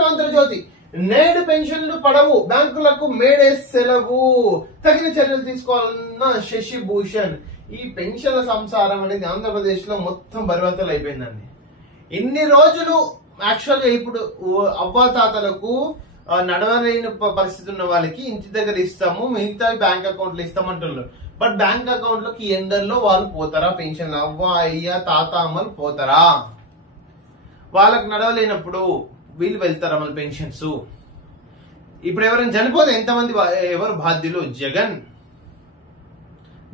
To Andhra Jyothi, నేడు పెన్షన్లు పడవు, బ్యాంకులకు మేడే సెలవు, తగిన చర్యలు తీసుకోవాలన్న శశిభూషణ్. ఈ పెన్షన్ల సంసారం అనేది ఆంధ్రప్రదేశ్ లో మొత్తం బరివతలు అయిపోయిందండి. ఇన్ని రోజులు యాక్చువల్ గా ఇప్పుడు అవ్వాతాతలకు నడవలేని పరిస్థితి ఉన్న వాళ్ళకి ఇంటి దగ్గర ఇస్తాము, మిగతా బ్యాంక్ అకౌంట్లు ఇస్తామంటున్నారు. బట్ బ్యాంక్ అకౌంట్ లోకి ఎండల్లో వాళ్ళు పోతారా? పెన్షన్ అవ్వ అయ్య తాత అమ్మలు పోతారా? వాళ్ళకి నడవలేనప్పుడు వీళ్ళు వెళ్తారా మళ్ళీ పెన్షన్స్? ఇప్పుడు ఎవరైనా చనిపోతే ఎంతమంది ఎవరు బాధ్యులు?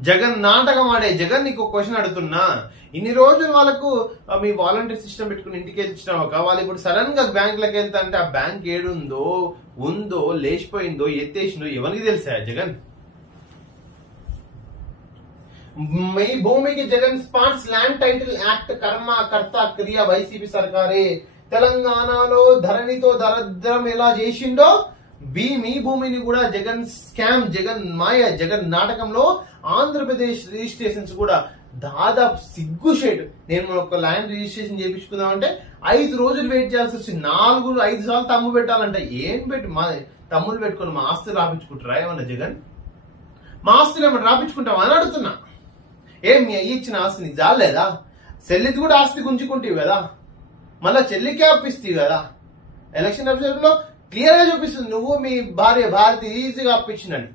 జగన్ నాటకం ఆడే జగన్. నీకు క్వశ్చన్ అడుగుతున్నా, ఇన్ని రోజులు వాళ్ళకు మీ వాలంటీర్ సిస్టమ్ పెట్టుకుని ఇంటికి ఇచ్చినాక వాళ్ళు ఇప్పుడు సడన్ గా బ్యాంకులకు వెళ్తా అంటే ఆ బ్యాంక్ ఏడుందో ఉందో లేచిపోయిందో ఎత్తేసిందో ఎవరికి తెలుసా జగన్? మీ భూమికి Jagan spots land title act కర్మ కర్త క్రియ వైసీపీ సర్కారే. తెలంగాణలో ధరణితో దరిద్రం ఎలా చేసిండో మీ భూమిని కూడా జగన్ స్కామ్, జగన్ మాయ, జగన్ నాటకంలో ఆంధ్రప్రదేశ్ రిజిస్ట్రేషన్స్ కూడా దాదాపు సిగ్గు షేడ్. నేను ఒక ల్యాండ్ రిజిస్ట్రేషన్ చేయించుకుందామంటే 5 రోజులు వెయిట్ చేయాల్సి వచ్చింది. 4-5 సార్లు తమ్ము పెట్టాలంటే ఏం పెట్టి మా తమ్ముళ్ళు పెట్టుకుని మా ఆస్తులు రాపించుకుంటారా ఏమన్నా జగన్? మా ఆస్తులు ఏమన్నా రాపించుకుంటావా అని అడుగుతున్నా. ఏం మీ అయ్యి ఇచ్చిన ఆస్తి నీకు జాలేదా? చెల్లిది కూడా ఆస్తి గుంజుకుంటావు కదా, మళ్ళా చెల్లికే అప్పిస్తావు కదా. ఎలక్షన్ ఆఫీసర్ లో క్లియర్ గా చూపిస్తుంది నువ్వు మీ భార్య భారతి ఈజీగా అప్పించినని.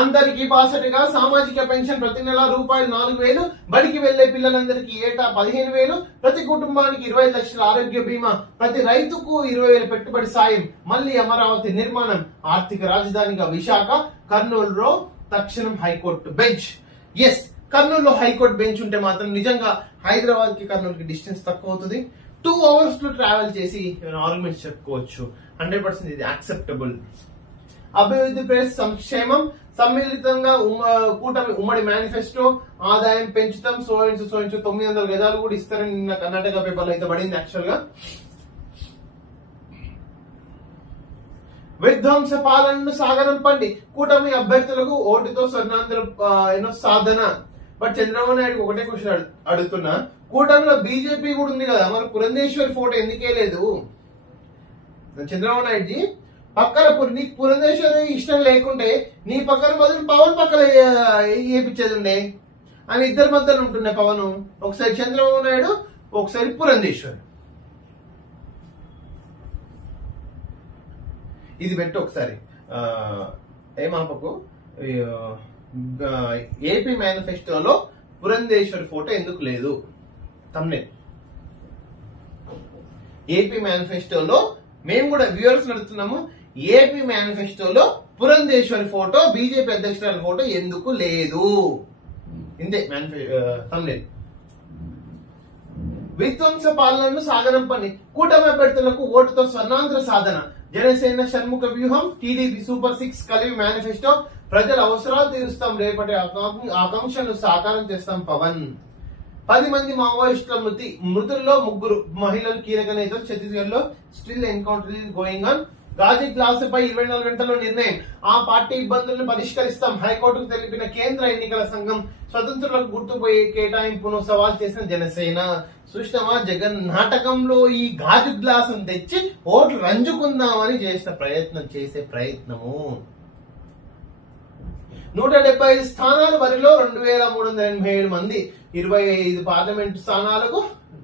అందరికీ బాసటగా సామాజిక పెన్షన్ ప్రతి నెల రూపాయలు 4,000, బడికి వెళ్లే పిల్లలందరికీ ఏటా 15,000, ప్రతి కుటుంబానికి 20 లక్షల ఆరోగ్య బీమా, ప్రతి రైతుకు 20,000 పెట్టుబడి సాయం, మళ్లీ అమరావతి నిర్మాణం, ఆర్థిక రాజధానిగా విశాఖ, కర్నూలులో తక్షణం హైకోర్టు బెంచ్. ఎస్, కర్నూలులో హైకోర్టు బెంచ్ ఉంటే మాత్రం నిజంగా హైదరాబాద్ కి కర్నూలుకి డిస్టెన్స్ తక్కువ అవుతుంది. 2 hours లో ట్రావెల్ చేసి ఆర్గ్యుమెంట్స్ చెప్పుకోవచ్చు. 100% ఇది యాక్సెప్టబుల్. అభివృద్ధి ప్రెస్ సంక్షేమం సమ్మిళితంగా కూటమి ఉమ్మడి మేనిఫెస్టో, ఆదాయం పెంచుతాం సోయించు 900 గజాలు కూడా ఇస్తారని నిన్న కర్ణాటక పేపర్లో అయితే పడింది. యాక్చువల్ గా విధ్వంస పాలనను సాగనంపండి, కూటమి అభ్యర్థులకు ఓటుతో స్వర్ణాంధ్ర సాధన. బట్ చంద్రబాబు నాయుడు ఒకటే క్వశ్చన్ అడుగుతున్నా, కూటమిలో బీజేపీ కూడా ఉంది కదా, మరి పురంధేశ్వరి ఫోటో ఎందుకే లేదు? చంద్రబాబు నాయుడు జీ పక్కన నీకు పురంధేశ్వరి ఇష్టం లేకుంటే నీ పక్కన బదులు పవన్ పక్కన ఏపించేది ఉండే అని ఇద్దరి మధ్యలో ఉంటుండే పవన్. ఒకసారి చంద్రబాబు నాయుడు, ఒకసారి పురంధేశ్వరి. ఇది పెట్టి ఒకసారి ఏమాపకు ఏపీ మేనిఫెస్టోలో పురంధేశ్వరి ఫోటో ఎందుకు లేదు? తమ్ముడే ఏపీ మేనిఫెస్టోలో మేము కూడా వ్యూవర్స్ నడుస్తున్నాము. ఏపీ మేనిఫెస్టోలో పురంధేశ్వరి ఫోటో, బీజేపీ అధ్యక్షురాల ఫోటో ఎందుకు లేదు? ఇంతే తమ్ముడే. విధ్వంస పాలనను సాగనంపని, కూటమి అభ్యర్థులకు ఓటుతో స్వర్ణాంధ్ర సాధన, జనసేన షణ్ముఖ వ్యూహం, టీడీపీ సూపర్ 6 కలివి మేనిఫెస్టో, ప్రజల అవసరాలు తీరుస్తాం, రేపటి ఆకాంక్షలు సాకారం చేస్తాం పవన్. 10 మంది మావోయిస్టుల మృతుల్లో 3 మహిళలు కీలక నేతలు. ఛత్తీస్గఢ్ లో still encounter is going on. గాజీ గ్లాసుపై 24 గంటల్లో నిర్ణయం, ఆ పార్టీ ఇబ్బందులను పరిష్కరిస్తాం, హైకోర్టుకు తెలిపిన కేంద్ర ఎన్నికల సంఘం. స్వతంత్రులకు గుర్తుపోయే కేటాయింపును సవాల్ చేసిన జనసేన. సుష్మా జగన్ నాటకంలో ఈ గాజు గ్లాసును తెచ్చి ఓట్లు రంజుకుందామని చేసే ప్రయత్నము. 175 స్థానాలు బరిలో 2,387 మంది, 25 పార్లమెంటు స్థానాలకు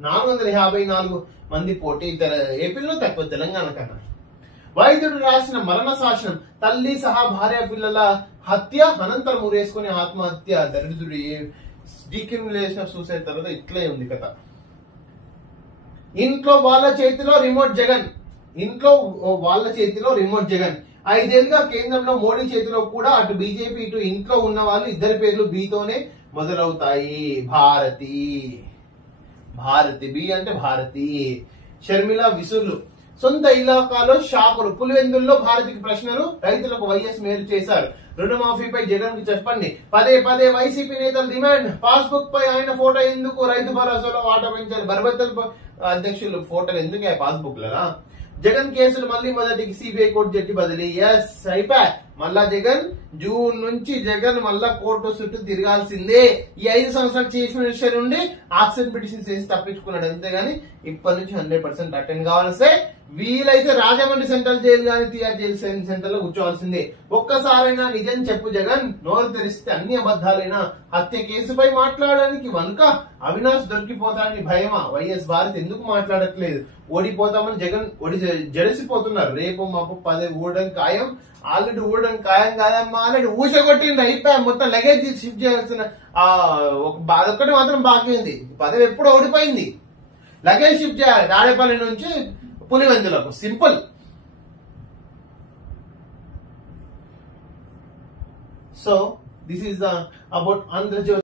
454 మంది పోటీ. ఏపీలో తక్కువ తెలంగాణ కన్నా. వైద్యుడు రాసిన మరణ శాసనం, తల్లి సహా భార్య పిల్లల హత్య, అనంతరం ఊరేసుకుని ఆత్మహత్య. దరిద్రుడు డీక్రిమినేషన్ ఆఫ్ సూసైడ్ తర్వాత ఇట్లే ఉంది కథ. ఇంట్లో వాళ్ళ చేతిలో రిమోట్ జగన్. 5 ఏళ్లుగా కేంద్రంలో మోడీ చేతిలో కూడా అటు బీజేపీ ఇటు ఇంట్లో ఉన్న వాళ్ళు ఇద్దరి పేర్లు బీతోనే మొదలవుతాయి. భారతి బి అంటే భారతి. షర్మిల విసుర్లు, సొంత ఇలాకాలో షాకులు. పులివెందుల్లో భారతికి ప్రశ్నలు, రైతులకు వైఎస్ మేలు చేశారు. రుణమాఫీపై జగన్ కు చెప్పండి. పదే వైసీపీ నేతల డిమాండ్. పాస్బుక్ పై ఆయన ఫోటో ఎందుకు? రైతు భరోసాలో వాటా పెంచారు. బర్బద్దల్ అధ్యక్షులు ఫోటోలు ఎందుకు పాస్బుక్ లా? జగన్ కేసులు మళ్లీ మొదటికి సిబిఐ కోర్టు జడ్జి బదిలీ. ఎస్ అయిపోయా. మళ్ళా జగన్ జూన్ నుంచి జగన్ మళ్ళా కోర్టు చుట్టూ తిరగాల్సిందే. ఈ 5 సంవత్సరాలు చీఫ్ మినిస్టర్ నుండి ఆబ్సెంట్ పిటిషన్ చేసి తప్పించుకున్నాడు. అంతేగాని ఇప్పటి నుంచి 100% అటెండ్ కావాల్సే. వీలైతే రాజమండ్రి సెంట్రల్ జైలు గానీ టిఆర్ జైలు సెంటర్ లో కూర్చోవాల్సిందే. ఒక్కసారైనా నిజం చెప్పు జగన్, నోరు తెరిస్తే అన్ని అబద్ధాలైనా. హత్య కేసుపై మాట్లాడడానికి వనుక అవినాష్ దొరికిపోతాడని భయమా? వైఎస్ భారత్ ఎందుకు మాట్లాడట్లేదు? ఓడిపోతామని జగన్ జడిసిపోతున్నారు. రేపు మాపు 10 ఊడడం ఖాయం. ఆల్రెడీ ఊడడం ఖాయం కాదమ్మా, ఆల్రెడీ ఊసగొట్టిండు. అయిపోయా, మొత్తం లగేజ్ షిఫ్ట్ చేయాల్సిన అదొక్కటి మాత్రం బాకీ ఉంది. పదవి ఎప్పుడు ఓడిపోయింది. లగేజ్ షిఫ్ట్ చేయాలి తాడేపల్లి నుంచి పులివెందులకు. Simple. So this is about Andhra Jyothi.